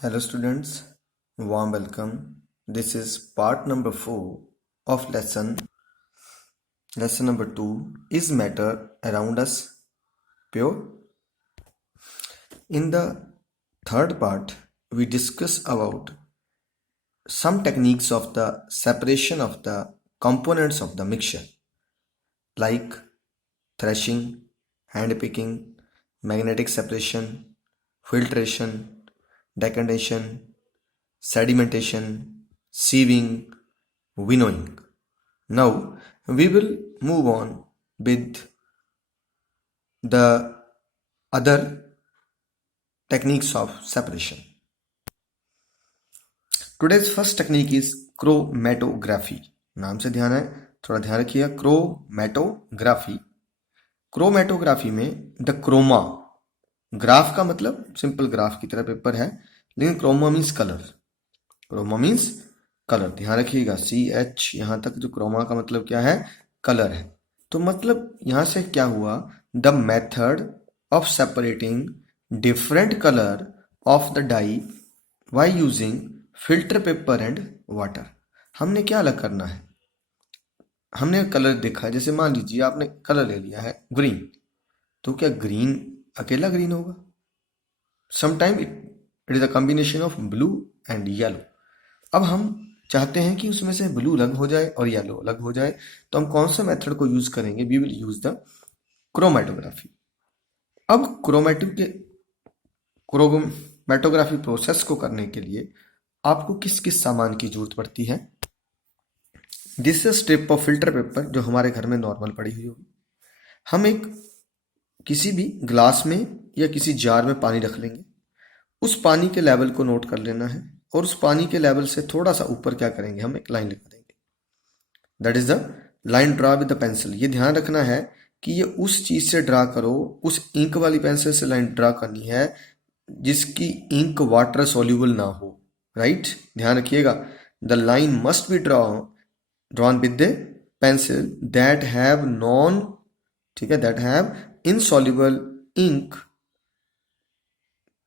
Hello students, warm welcome. This is part number 4 of lesson number 2 is matter around us pure? In the third part we discuss about some techniques of the separation of the components of the mixture like threshing, hand picking, magnetic separation, filtration, decantation, sedimentation, sieving, winnowing. Now we will move on with the other techniques of separation. Today's first technique is chromatography. नाम से ध्यान है, थोड़ा ध्यान रखिएगा. Chromatography. Chromatography में the chroma, graph का मतलब सिंपल ग्राफ की तरह पेपर है, लेकिन chroma means colour. Chroma means colour, ध्यान रखिएगा. CH यहां तक जो क्रोमा का मतलब क्या है, कलर है. तो मतलब यहां से क्या हुआ, the method of separating different colour of the dye by using filter paper and water. हमने क्या अलग करना है, हमने कलर देखा. जैसे मान लीजिए आपने कलर ले लिया है ग्रीन, तो क्या ग्रीन अकेला ग्रीन होगा? Sometime it is a combination of blue and yellow. अब हम चाहते हैं कि उसमें से ब्लू अलग हो जाए और येलो अलग हो जाए, तो हम कौन सा मेथड को यूज करेंगे? We will use the chromatography. अब क्रोमैटोग्राफी प्रोसेस को करने के लिए आपको किस किस सामान की जरूरत पड़ती है? This is strip of filter paper जो हमारे घर में नॉर्मल पड़ी हुई होगी. हम एक किसी भी ग्लास में या किसी जार में पानी रख लेंगे. उस पानी के लेवल को नोट कर लेना है और उस पानी के लेवल से थोड़ा सा ऊपर क्या करेंगे, हम एक लाइन लिखा देंगे. That is the line draw with the pencil. ये ध्यान रखना है कि ये उस चीज से ड्रा करो, उस इंक वाली पेंसिल से लाइन ड्रा करनी है जिसकी इंक वाटर सोल्यूबल ना हो. राइट, ध्यान रखिएगा. The line must be drawn with the pencil that have non, ठीक है, that have insoluble ink.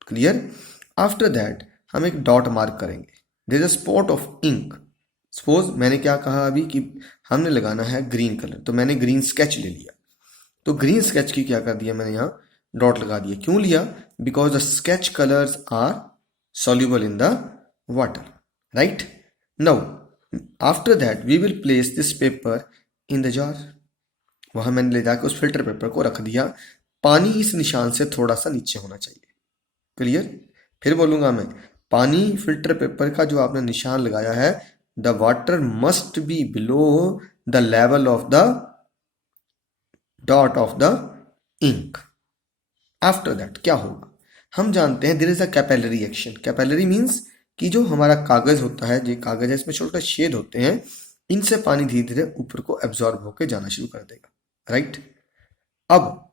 Clear? After that हम एक डॉट मार्क करेंगे. There is a spot of ink. Suppose मैंने क्या कहा अभी कि हमने लगाना है ग्रीन कलर, तो मैंने ग्रीन स्केच ले लिया. तो ग्रीन स्केच की क्या कर दिया मैंने, यहाँ डॉट लगा दिया. क्यों लिया? Because the sketch colours are soluble in the water. Right? Now after that we will place this paper in the jar. वहां मैंने ले जाकर उस फिल्टर पेपर को रख दिया. पानी इस निशान से थोड़ा सा नीचे होना चाहिए. क्लियर? फिर बोलूंगा मैं, पानी फिल्टर पेपर का जो आपने निशान लगाया है, the water must be below the level of the dot of the ink. After that क्या होगा, हम जानते हैं there is a capillary action. Capillary means कि जो हमारा कागज होता है, जो कागज है, इसमें छोटे छोटे छेद होते हैं, इनसे पानी धीरे धीरे ऊपर को एब्जॉर्ब होकर जाना शुरू कर देगा. राइट? अब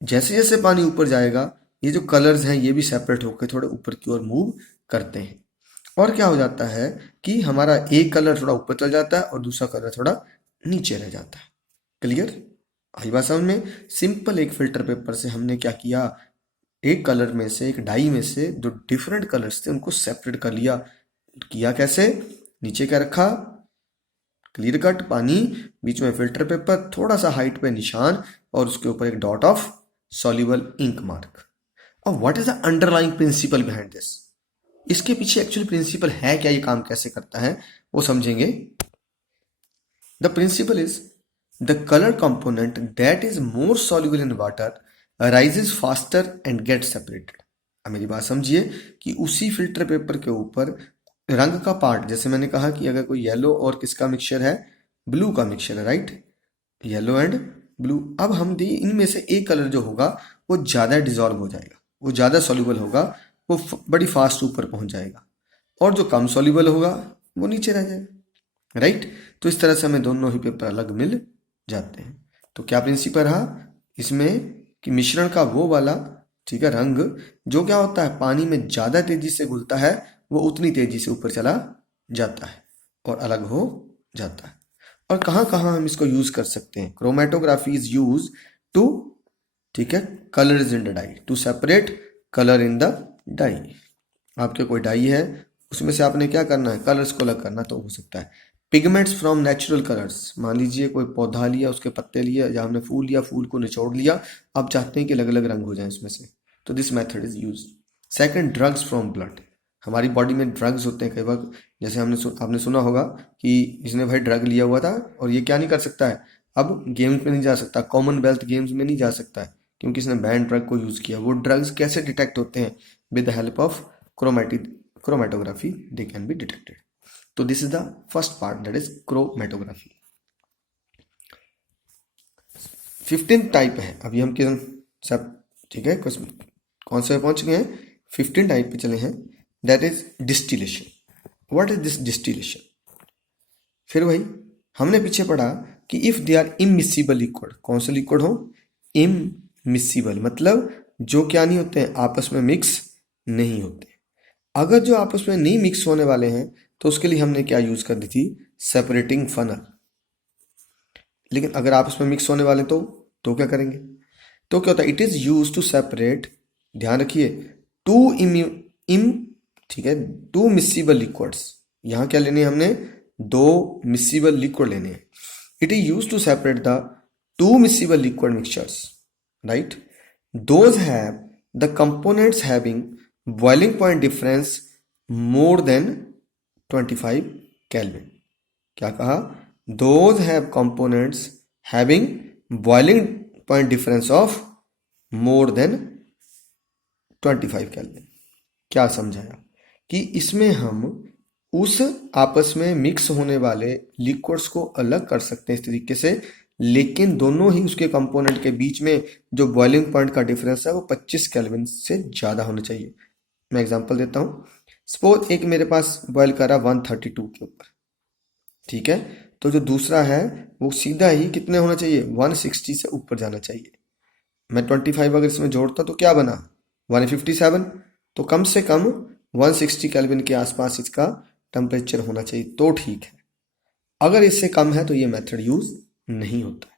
जैसे जैसे पानी ऊपर जाएगा, ये जो कलर्स हैं ये भी सेपरेट होकर थोड़े ऊपर की ओर मूव करते हैं. और क्या हो जाता है कि हमारा एक कलर थोड़ा ऊपर चल जाता है और दूसरा कलर थोड़ा नीचे रह जाता है. क्लियर? आई बात समझ में? सिंपल एक फिल्टर पेपर से हमने क्या किया, एक कलर में से, एक डाई में से जो डिफरेंट कलर्स थे उनको सेपरेट कर लिया. किया कैसे? नीचे क्या रखा, क्लियर कट पानी, बीच में फिल्टर पेपर, थोड़ा सा हाइट पे निशान और उसके ऊपर एक dot of soluble ink mark. अब what is the underlying principle behind this? इसके पीछे एक्चुअली प्रिंसिपल है क्या, ये काम कैसे करता है वो समझेंगे. The principle is the colour component that is more soluble in water rises faster and get separated. अब मेरी बात समझिए कि उसी फिल्टर पेपर के ऊपर रंग का पार्ट, जैसे मैंने कहा कि अगर कोई येलो और किसका मिक्सचर है, ब्लू का मिक्सचर है. राइट? Yellow and blue. अब हम इनमें से एक कलर जो होगा वो ज़्यादा डिजॉल्व हो जाएगा, वो ज़्यादा सॉल्युबल होगा, वो बड़ी फास्ट ऊपर पहुंच जाएगा, और जो कम सॉल्युबल होगा वो नीचे रह जाएगा. राइट? तो इस तरह से हमें दोनों ही पेपर अलग मिल जाते हैं. तो क्या प्रिंसिपल रहा इसमें कि मिश्रण का वो वाला, ठीक है, रंग जो क्या होता है, पानी में ज्यादा तेजी से घुलता है, वो उतनी तेजी से ऊपर चला जाता है और अलग हो जाता है. और कहाँ कहाँ हम इसको यूज कर सकते हैं? क्रोमैटोग्राफी इज यूज टू, ठीक है, colours in the dye, to separate colour in the dye. आपके कोई डाई है, उसमें से आपने क्या करना है, कलर्स को अलग करना, तो हो सकता है पिगमेंट्स फ्रॉम नेचुरल कलर्स। मान लीजिए कोई पौधा लिया, उसके पत्ते लिए, या हमने फूल लिया, फूल को निचोड़ लिया, आप चाहते हैं कि अलग अलग रंग हो जाए इसमें से, तो this method is use. Second, drugs from blood. हमारी बॉडी में ड्रग्स होते हैं कई वक्त, जैसे आपने सुना होगा कि इसने भाई ड्रग लिया हुआ था और ये क्या नहीं कर सकता है, अब गेम्स में नहीं जा सकता, कॉमनवेल्थ गेम्स में नहीं जा सकता है, क्योंकि इसने बैन ड्रग को यूज किया। वो ड्रग्स कैसे डिटेक्ट होते हैं? With the help of chromatography they can be detected. तो this is the first part, that is chromatography. 15 type है, अभी हम किस सब, ठीक है, कुछ कौन से पहुंच गए हैं, 15 टाइप पे चले हैं। That is distillation. What is this distillation? फिर वही हमने पीछे पढ़ा कि if they are immiscible liquid, कौन से लिक्विड हो, इमिसिबल मतलब जो क्या नहीं होते हैं, आपस में मिक्स नहीं होते। अगर जो आपस में नहीं मिक्स होने वाले हैं तो उसके लिए हमने क्या यूज कर दी थी, सेपरेटिंग फनल। लेकिन अगर आपस में मिक्स होने वाले तो क्या करेंगे, तो क्या होता है, it is use to separate, ध्यान रखिए, टू इम ठीक है, टू मिसिबल लिक्विड्स। यहां क्या लेने हैं हमने, दो मिसिबल लिक्विड लेने हैं। It is use to separate the two miscible liquid mixtures, right. Those have the components having boiling point difference more than 25 kelvin. क्या कहा, those have components having boiling point difference of more than 25 kelvin. क्या समझाया कि इसमें हम उस आपस में मिक्स होने वाले लिक्विड्स को अलग कर सकते हैं इस तरीके से, लेकिन दोनों ही उसके कंपोनेंट के बीच में जो बॉइलिंग पॉइंट का डिफरेंस है वो 25 केल्विन से ज़्यादा होना चाहिए। मैं एग्जांपल देता हूँ। सपोज एक मेरे पास बॉयल कर रहा 132 के ऊपर, ठीक है, तो जो दूसरा है वो सीधा ही कितने होना चाहिए, 160 से ऊपर जाना चाहिए। मैं 25 अगर इसमें जोड़ता तो क्या बना, 157। तो कम से कम 160 केल्विन के आसपास इसका टेम्परेचर होना चाहिए तो ठीक है। अगर इससे कम है तो ये मेथड यूज नहीं होता है।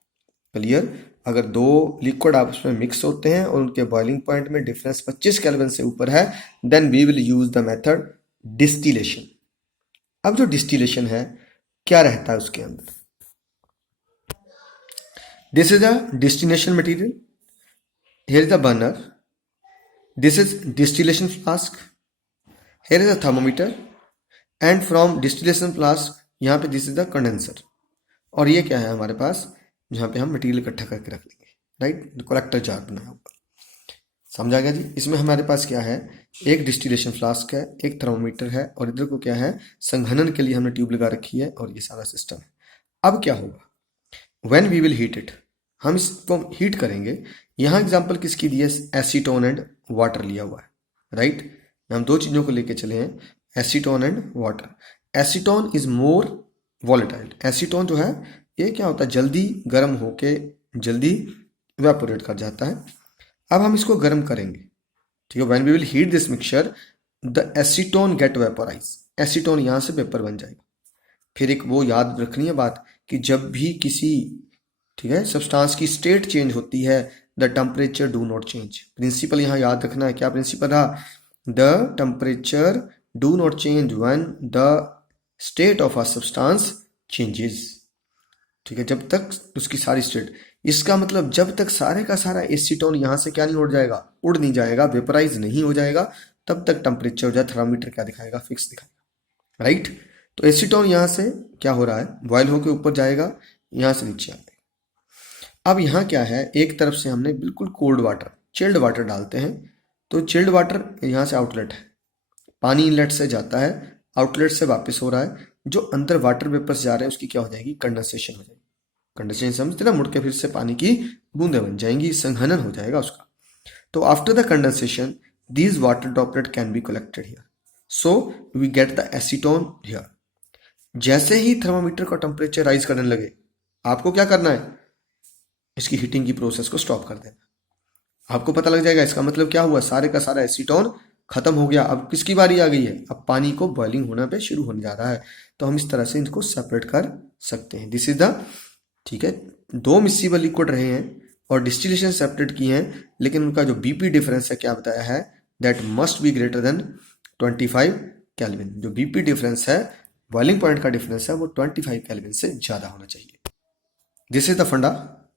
क्लियर? अगर दो लिक्विड आपस में मिक्स होते हैं और उनके बॉइलिंग पॉइंट में डिफरेंस 25 केल्विन से ऊपर है, then we will use the method distillation. अब जो डिस्टिलेशन है क्या रहता है उसके अंदर, this is a distillation material, here is a burner, this is distillation flask, here is a thermometer, and from distillation flask यहाँ पे दिस इज द कंडेंसर। और ये क्या है हमारे पास, जहाँ पे हम मटेरियल इकट्ठा करके रख लेंगे, राइट, कलेक्टर जार बनाया हुआ। समझा गया जी? इसमें हमारे पास क्या है, एक डिस्टिलेशन फ्लास्क है, एक थर्मोमीटर है, और इधर को क्या है, संघनन के लिए हमने ट्यूब लगा रखी है, और ये सारा सिस्टम है। अब क्या होगा, when we will heat it, हम इसको हीट करेंगे। यहाँ एग्जांपल किसकी दी है, एसीटोन एंड वाटर लिया हुआ है, राइट। हम दो चीज़ों को लेके चले हैं, acetone and water. Acetone is more volatile. Acetone जो है ये क्या होता है, जल्दी गर्म होके जल्दी इवेपोरेट कर जाता है। अब हम इसको गर्म करेंगे, ठीक है, when we will heat this mixture the acetone get vaporize, acetone यहाँ से वेपर बन जाएगा। फिर एक वो याद रखनी है बात कि जब भी किसी, ठीक है, सब्सटेंस की स्टेट चेंज होती है, the temperature do not change. Principle यहाँ याद रखना है, क्या प्रिंसिपल रहा, the temperature do not change when the state of a substance changes, ठीक है, जब तक उसकी सारी स्टेट, इसका मतलब जब तक सारे का सारा एसीटोन यहाँ से क्या नहीं उड़ जाएगा, उड़ नहीं जाएगा, वेपराइज नहीं हो जाएगा, तब तक टेम्परेचर हो जाए, थर्मामीटर क्या दिखाएगा, फिक्स दिखाएगा, राइट। तो एसीटोन यहाँ से क्या हो रहा है, बॉयल होकर ऊपर जाएगा, यहाँ से नीचे आ जाएगा। अब यहाँ क्या है, एक तरफ से हमने बिल्कुल कोल्ड वाटर, चिल्ड वाटर डालते हैं, तो चिल्ड वाटर यहाँ से आउटलेट है, पानी इनलेट से जाता है, आउटलेट से वापस हो रहा है, जो अंदर वाटर वेपर्स जा रहे हैं उसकी क्या हो जाएगी, कंडेंसेशन हो जाएगी। कंडेंसेशन समझते ना, मुड़ के फिर से पानी की बूंदें बन जाएंगी, संघनन हो जाएगा उसका। तो after the condensation these water droplet can be collected here, so we get the acetone here. जैसे ही थर्मामीटर का टेम्परेचर राइज करने लगे, आपको क्या करना है, इसकी हीटिंग की प्रोसेस को स्टॉप कर देना। आपको पता लग जाएगा इसका मतलब क्या हुआ, सारे का सारा एसीटोन खत्म हो गया, अब किसकी बारी आ गई है, अब पानी को बॉइलिंग होना पे शुरू होने जा रहा है। तो हम इस तरह से इनको सेपरेट कर सकते हैं। दिस इज द, ठीक है, दो मिक्सिबल लिक्विड रहे हैं और डिस्टिलेशन सेपरेट किए हैं, लेकिन उनका जो बीपी डिफरेंस है क्या बताया है, that must be greater than 25 kelvin. जो बीपी डिफरेंस है, बॉइलिंग पॉइंट का डिफरेंस है, वो 25 केल्विन से ज़्यादा होना चाहिए। दिस इज द फंडा,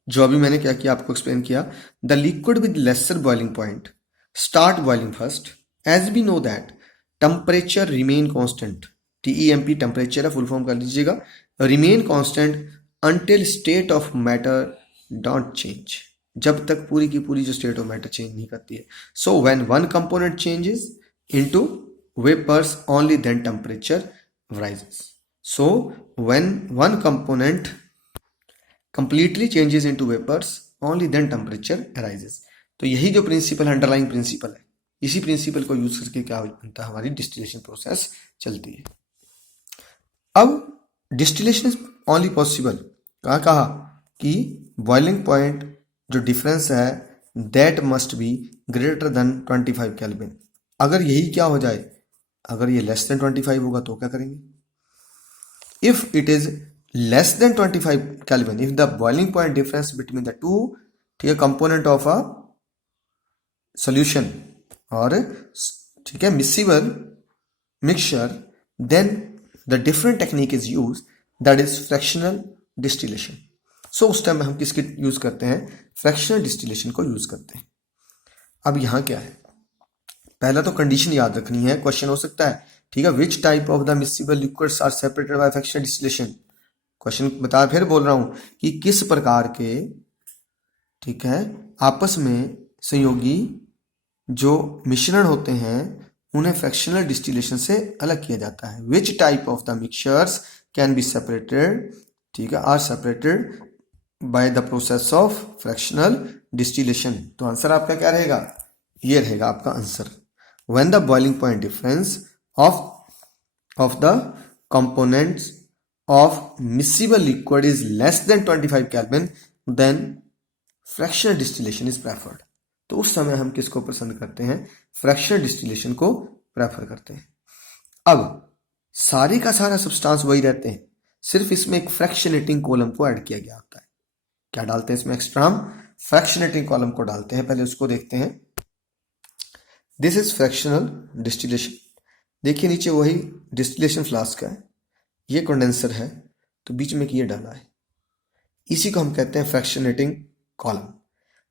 जो अभी मैंने क्या किया आपको एक्सप्लेन किया। The liquid with lesser boiling point start boiling first, as we know that temperature remain constant. TEMP temperature है, फुल फॉर्म कर लीजिएगा, remain constant until state of matter don't change, जब तक पूरी की पूरी जो स्टेट ऑफ मैटर चेंज नहीं करती है। So when one component changes into vapours only then temperature rises. So when one component completely changes into vapors, only then temperature rises. तो यही जो प्रिंसिपल अंडरलाइंग प्रिंसिपल है, इसी प्रिंसिपल को use करके क्या बनता है, हमारी डिस्टिलेशन प्रोसेस चलती है। अब डिस्टिलेशन इज ओनली पॉसिबल कहा कि बॉइलिंग पॉइंट जो डिफरेंस है that must be greater than 25 kelvin. अगर यही क्या हो जाए, अगर ये लेस देन 25 होगा तो क्या करेंगे? If it is less than 25 kelvin, if the boiling point difference between the two, ठीक है, कंपोनेंट ऑफ अ सॉल्यूशन और ठीक है miscible mixture, then the different technique is use, that is fractional distillation. So उस time में हम किसकी use करते हैं? फ्रैक्शनल डिस्टिलेशन को यूज करते हैं। अब यहां क्या है, पहला तो कंडीशन याद रखनी है, क्वेश्चन हो सकता है, ठीक है, which type of the miscible liquids are separated by fractional distillation. Question बता फिर बोल रहा हूं कि किस प्रकार के, ठीक है, आपस में संयोगी जो मिश्रण होते हैं उन्हें फ्रैक्शनल डिस्टिलेशन से अलग किया जाता है। Which type of the mixtures can be separated, ठीक है, are separated by the process of fractional distillation. तो आंसर आपका क्या रहेगा? ये रहेगा आपका answer. When the boiling point difference of the components of miscible liquid is less than 25 kelvin, then fractional distillation is preferred. तो उस समय हम किसको पसंद करते हैं? फ्रैक्शनल डिस्टिलेशन को प्रेफर करते हैं। अब सारे का सारा सब्सटेंस वही रहते हैं, सिर्फ इसमें एक फ्रैक्शनेटिंग कॉलम को ऐड किया गया होता है। क्या डालते हैं इसमें एक्स्ट्रा? हम फ्रैक्शनेटिंग कॉलम को डालते हैं। पहले उसको देखते हैं। This is fractional distillation. देखिए नीचे वही डिस्टिलेशन फ्लास्क है, ये कंडेंसर है, तो बीच में ये डाला है, इसी को हम कहते हैं फ्रैक्शनेटिंग कॉलम।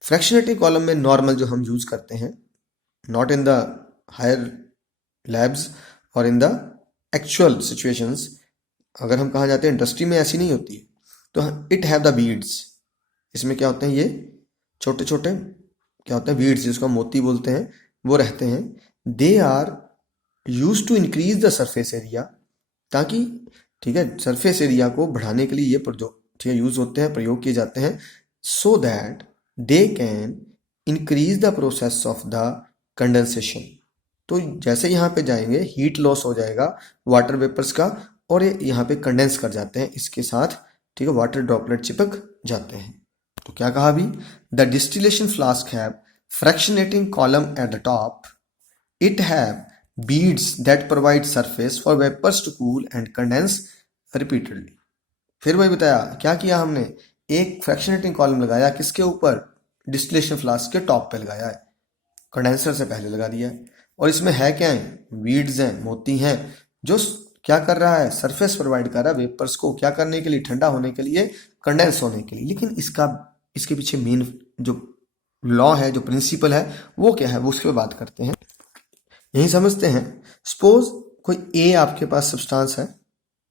फ्रैक्शनेटिंग कॉलम में नॉर्मल जो हम यूज करते हैं, not in the higher labs और इन द एक्चुअल सिचुएशंस, अगर हम कहाँ जाते हैं इंडस्ट्री में ऐसी नहीं होती है, तो इट हैव द बीड्स। इसमें क्या होते हैं, ये छोटे छोटे क्या होते हैं, बीड्स, जिसको हम मोती बोलते हैं, वो रहते हैं। They are use to increase the surface area, ताकि, ठीक है, सरफेस एरिया को बढ़ाने के लिए ये ठीक है यूज होते हैं, प्रयोग किए जाते हैं, so that they can increase the process of the condensation. तो जैसे यहाँ पे जाएंगे हीट लॉस हो जाएगा वाटर वेपर्स का, और ये यहाँ पे कंडेंस कर जाते हैं इसके साथ, ठीक है, वाटर ड्रॉपलेट चिपक जाते हैं। तो क्या कहा अभी? The distillation flask have fractionating column at the top, it have beads that provide surface for vapors to cool and condense repeatedly। फिर वही बताया, क्या किया हमने? एक फ्रैक्शनेटिंग कॉलम लगाया, किसके ऊपर? डिस्टिलेशन फ्लास्क के टॉप पे लगाया है, कंडेंसर से पहले लगा दिया है। और इसमें है क्या है? बीड्स हैं, मोती हैं, जो क्या कर रहा है? सरफेस प्रोवाइड कर रहा है वेपर्स को, क्या करने के लिए? ठंडा होने के लिए, कंडेंस होने के लिए। लेकिन इसके पीछे मेन जो लॉ है, जो प्रिंसिपल है, वो क्या है, वो उसके बात करते हैं, यही समझते हैं। सपोज कोई ए आपके पास सब्सटेंस है,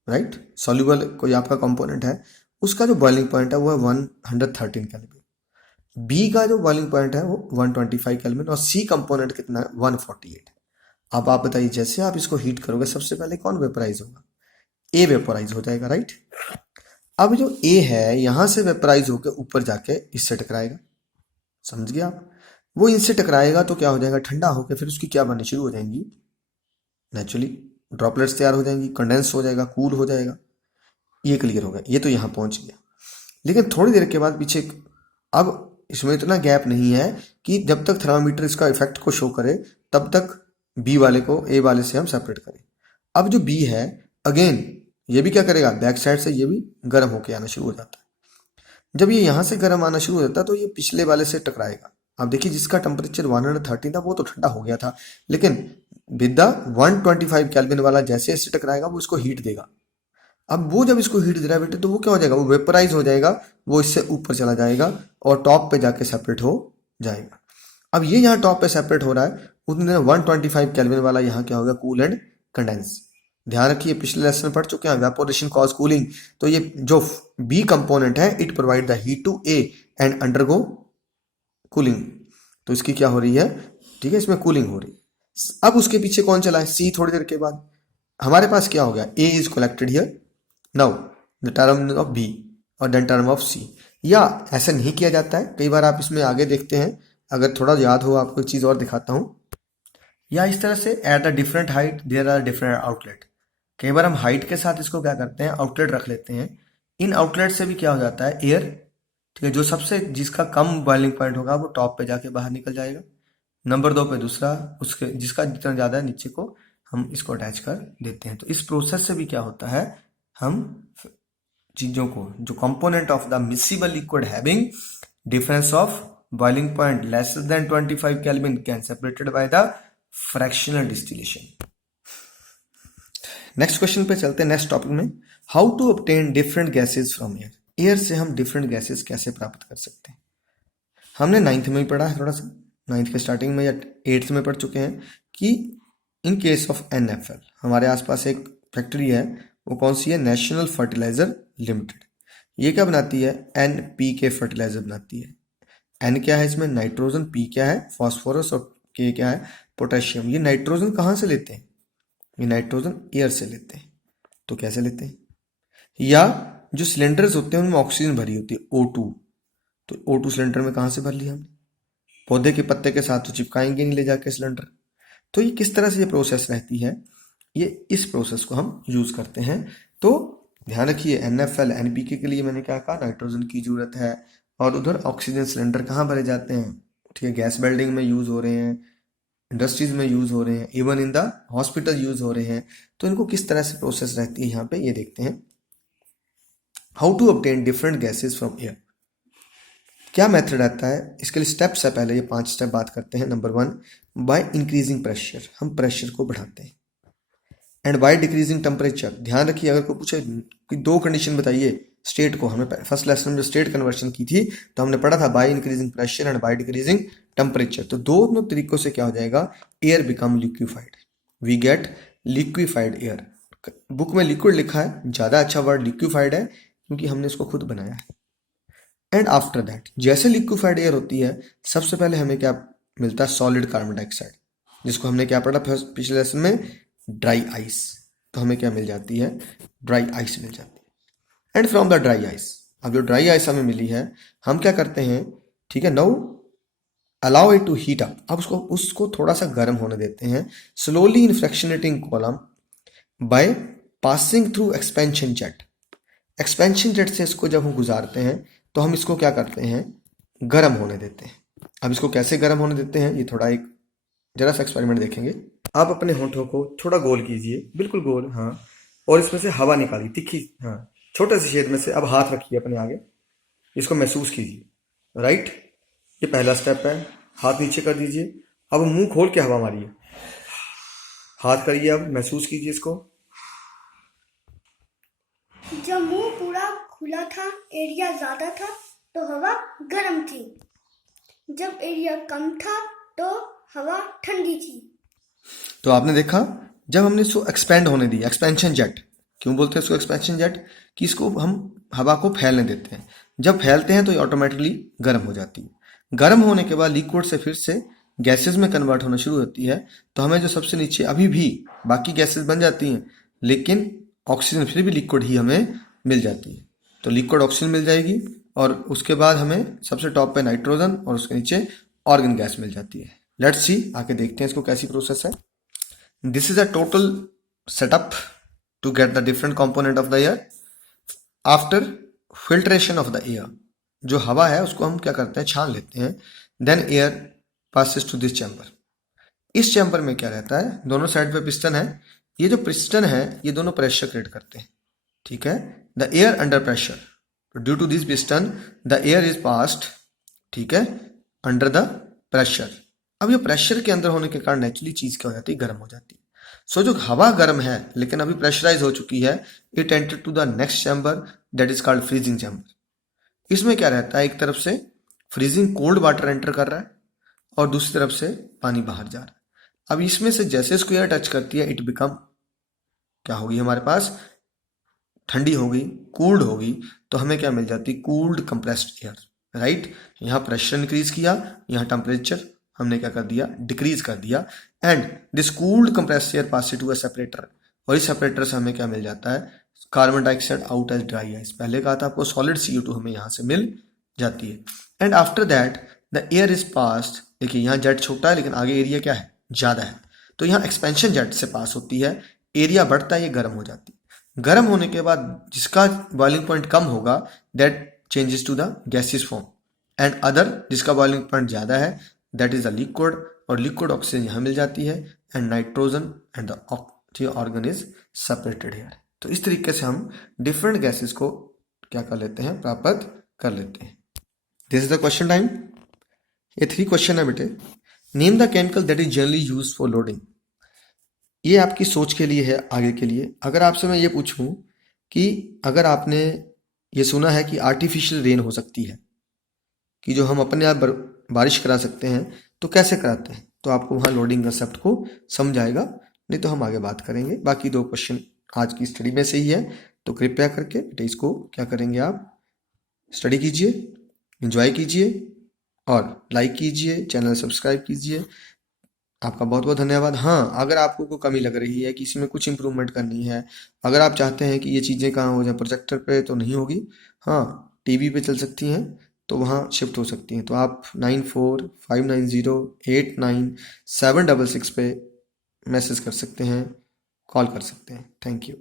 राइट, सॉल्युबल कोई आपका कंपोनेंट है, उसका जो बॉइलिंग पॉइंट है वो है 113 केल्विन, बी का जो बॉइलिंग पॉइंट है वो 125 केल्विन, और सी कंपोनेंट कितना है? 148। अब आप बताइए, जैसे आप इसको हीट करोगे सबसे पहले कौन वेपराइज होगा? ए वेपराइज हो जाएगा, राइट। अब जो ए है यहां से वेपराइज होकर ऊपर जाके इससे टकराएगा, समझ गए आप? वो इनसे टकराएगा तो क्या हो जाएगा? ठंडा होकर फिर उसकी क्या बननी शुरू हो जाएंगी? नेचुरली ड्रॉपलेट्स तैयार हो जाएंगी, कंडेंस हो जाएगा, कूल हो जाएगा। ये क्लियर हो गया, ये तो यहाँ पहुंच गया। लेकिन थोड़ी देर के बाद पीछे, अब इसमें इतना गैप नहीं है कि जब तक थर्मामीटर इसका इफेक्ट को शो करे तब तक बी वाले को ए वाले से हम सेपरेट करें। अब जो बी है, अगेन ये भी क्या करेगा? बैक साइड से ये भी गर्म होकर आना शुरू हो जाता है। जब ये यहाँ से गर्म आना शुरू हो जाता है तो ये पिछले वाले से टकराएगा। अब देखिए जिसका टेम्परेचर 113 था वो तो ठंडा हो गया था, लेकिन विद द 125 केल्विन वाला जैसे इससे टकराएगा वो इसको हीट देगा। अब वो जब इसको हीट दे रहा है बेटे तो वो क्या हो जाएगा, वो वेपराइज हो जाएगा, वो इससे ऊपर चला जाएगा और टॉप पे जाके सेपरेट हो जाएगा। अब ये यहाँ टॉप पे सेपरेट हो रहा है, उतने देर 125 केल्विन वाला यहाँ क्या होगा, कूल एंड कंडेंस। ध्यान रखिए पिछले लेसन में पढ़ चुके हैं वेपोरेशन कॉज कूलिंग, तो ये जो बी कंपोनेंट है it provide the heat to A and undergo cooling, तो इसकी क्या हो रही है, ठीक है, इसमें कूलिंग हो रही है। अब उसके पीछे कौन चला है, सी। थोड़ी देर के बाद हमारे पास क्या हो गया, A is collected here now the term of B और देन टर्म ऑफ सी। या ऐसा नहीं किया जाता है, कई बार आप इसमें आगे देखते हैं, अगर थोड़ा याद हो आपको एक चीज और दिखाता हूं, या इस तरह से at the different height there are different outlet. कई बार हम हाइट के साथ इसको क्या करते हैं, आउटलेट रख लेते हैं। इन आउटलेट से भी क्या हो जाता है, एयर, ठीक है, जो सबसे जिसका कम बॉइलिंग पॉइंट होगा वो टॉप पे जाके बाहर निकल जाएगा, नंबर 2 पे दूसरा, उसके जिसका जितना ज़्यादा है नीचे को हम इसको अटैच कर देते हैं। तो इस प्रोसेस से भी क्या होता है, हम चीज़ों को, जो component of the miscible liquid having difference of boiling point less than 25 kelvin can separated by the fractional distillation. Next question पे चलते हैं, नेक्स्ट टॉपिक में, how to obtain different gases from air. Air से हम different gases कैसे प्राप्त कर सकते हैं। हमने 9th में ही पढ़ा है, थोड़ा सा 9th के स्टार्टिंग में या 8th में पढ़ चुके हैं कि इन केस ऑफ NFL हमारे आसपास एक फैक्ट्री है, वो कौन सी है, नेशनल फर्टिलाइजर लिमिटेड। ये क्या बनाती है, NPK फर्टिलाइजर बनाती है। N क्या है इसमें, नाइट्रोजन, P क्या है, फॉस्फोरस, और K क्या है, पोटेशियम। ये नाइट्रोजन कहाँ से लेते हैं, ये नाइट्रोजन एयर से लेते हैं। तो कैसे लेते हैं, या जो सिलेंडर्स होते हैं उनमें ऑक्सीजन भरी होती है, O2, तो O2 सिलेंडर में कहाँ से भर लिया हमने, पौधे के पत्ते के साथ तो चिपकाएंगे नहीं ले जाके सिलेंडर। तो ये किस तरह से ये प्रोसेस रहती है, ये इस प्रोसेस को हम यूज करते हैं। तो ध्यान रखिए NFL NPK के लिए मैंने क्या कहा, नाइट्रोजन की जरूरत है, और उधर ऑक्सीजन सिलेंडर कहाँ भरे जाते हैं, ठीक है, गैस बिल्डिंग में यूज हो रहे हैं, इंडस्ट्रीज में यूज हो रहे हैं, even in the hospital use हो रहे हैं। तो इनको किस तरह से प्रोसेस रहती है यहाँ पे ये देखते हैं। How to obtain different gases from air, क्या मेथड आता है, इसके लिए स्टेप्स है, पहले ये 5 स्टेप बात करते हैं। नंबर 1, बाय इंक्रीजिंग प्रेशर, हम प्रेशर को बढ़ाते हैं, एंड बाय डिक्रीजिंग टेम्परेचर। ध्यान रखिए अगर कोई पूछे कि 2 कंडीशन बताइए स्टेट को, हमें फर्स्ट लेसन में जो स्टेट कन्वर्शन की थी तो हमने पढ़ा था by increasing pressure and by decreasing temperature. तो दोनों तरीकों से क्या हो जाएगा, air become liquefied, we get liquefied air. Book में लिक्विड लिखा है, ज़्यादा अच्छा वर्ड लिक्विफाइड है क्योंकि हमने इसको खुद बनाया है। एंड आफ्टर दैट जैसे लिक्विफाइड एयर होती है, सबसे पहले हमें क्या मिलता है, सॉलिड कार्बन डाइऑक्साइड, जिसको हमने क्या पढ़ा पिछले लेसन में, ड्राई आइस। तो हमें क्या मिल जाती है, ड्राई आइस मिल जाती है। And from the dry ice, अब जो ड्राई आइस हमें मिली है, हम क्या करते हैं, ठीक है, now allow it to heat up, अब उसको थोड़ा सा गर्म होने देते हैं, slowly in fractionating column by passing through expansion jet. Expansion jet से इसको जब हम गुजारते हैं तो हम इसको क्या करते हैं, गर्म होने देते हैं। अब इसको कैसे गर्म होने देते हैं, ये थोड़ा एक जरा सा एक्सपेरिमेंट देखेंगे। आप अपने होठों को थोड़ा गोल कीजिए, बिल्कुल गोल, हाँ, और इसमें से हवा निकालिए तिखी, हाँ, छोटे से छेद में से। अब हाथ रखिए अपने आगे, इसको महसूस कीजिए, राइट, ये पहला स्टेप है। हाथ नीचे कर दीजिए, अब मुंह खोल के हवा मारिए, हाथ करिए, अब महसूस कीजिए इसको। जब मुंह पूरा खुला था, एरिया ज्यादा था तो हवा गर्म थी, जब एरिया कम था तो हवा ठंडी थी। तो आपने देखा, जब हमने इसको एक्सपेंड होने दिया, एक्सपेंशन जेट, क्यों बोलते हैं इसको एक्सपेंशन जेट, कि इसको हम हवा को फैलने देते हैं। जब फैलते हैं तो ये ऑटोमेटिकली गर्म हो जाती है। गर्म होने के बाद लिक्विड से फिर से गैसेस में कन्वर्ट होना शुरू होती है। तो हमें जो सबसे नीचे अभी भी बाकी गैसेस बन जाती हैं, लेकिन ऑक्सीजन फिर भी लिक्विड ही हमें मिल जाती है। तो लिक्विड ऑक्सीजन मिल जाएगी, और उसके बाद हमें सबसे टॉप पे नाइट्रोजन और उसके नीचे ऑर्गन गैस मिल जाती है। लेट्स सी, आके देखते हैं इसको कैसी प्रोसेस है। This is a total setup to get the different component of the air. After filtration of the air, जो हवा है उसको हम क्या करते हैं, छान लेते हैं। Then air passes to this chamber. इस चैम्बर में क्या रहता है, दोनों साइड पे पिस्टन है, ये जो पिस्टन है ये दोनों प्रेशर क्रिएट करते हैं, ठीक है। The air under pressure, due to this piston the air is passed, ठीक है, अंडर द प्रेशर। अब ये प्रेशर के अंदर होने के कारण नेचुरली चीज क्या हो जाती है, गर्म हो जाती है। सो जो हवा गर्म है लेकिन अभी प्रेशराइज हो चुकी है, it enter to the next chamber that is called freezing chamber. इसमें क्या रहता है, एक तरफ से फ्रीजिंग कोल्ड वाटर एंटर कर रहा है और दूसरी तरफ से पानी बाहर जा रहा है। अब इसमें से जैसे इसको एयर टच करती है, इट बिकम क्या होगी, हमारे पास ठंडी होगी, कूल्ड होगी, तो हमें क्या मिल जाती, कूल्ड कंप्रेस्ड एयर, राइट। यहाँ प्रेशर इंक्रीज किया, यहाँ टेम्परेचर हमने क्या कर दिया, डिक्रीज कर दिया, and this cooled compressed air pass to a separator, और इस सेपरेटर से हमें क्या मिल जाता है, carbon dioxide out as dry ice. पहले कहा था आपको सॉलिड CO2 हमें यहाँ से मिल जाती है। And after that the air is passed, देखिए यहाँ जेट छोटा है लेकिन आगे एरिया क्या है, ज्यादा है, तो यहाँ एक्सपेंशन जेट से पास होती है, एरिया बढ़ता है, ये गर्म हो जाती है। गर्म होने के बाद जिसका बॉइलिंग पॉइंट कम होगा that changes to the gaseous form, and other जिसका बॉइलिंग पॉइंट ज्यादा है दैट इज द लिक्विड, और लिक्विड ऑक्सीजन यहाँ मिल जाती है, and nitrogen and the argon is separated here. तो इस तरीके से हम डिफरेंट गैसेस को क्या कर लेते हैं, प्राप्त कर लेते हैं। This is the question time. ये 3 क्वेश्चन है बेटे। Name the chemical that is generally used for loading. ये आपकी सोच के लिए है, आगे के लिए। अगर आपसे मैं ये पूछूं कि अगर आपने ये सुना है कि आर्टिफिशियल रेन हो सकती है, कि जो हम अपने आप बारिश करा सकते हैं, तो कैसे कराते हैं, तो आपको वहाँ लोडिंग कंसेप्ट को समझ आएगा, नहीं तो हम आगे बात करेंगे। बाकी 2 क्वेश्चन आज की स्टडी में से ही है, तो कृपया करके बेटे इसको क्या करेंगे, आप स्टडी कीजिए, एंजॉय कीजिए और लाइक कीजिए, चैनल सब्सक्राइब कीजिए। आपका बहुत बहुत धन्यवाद। हाँ, अगर आपको कोई कमी लग रही है कि इसमें कुछ इंप्रूवमेंट करनी है, अगर आप चाहते हैं कि ये चीज़ें कहाँ हो जाए, प्रोजेक्टर पे तो नहीं होगी, हाँ टीवी पे चल सकती हैं, तो वहाँ शिफ्ट हो सकती हैं। तो आप 9459089766 पे मैसेज कर सकते हैं, कॉल कर सकते हैं। Thank you.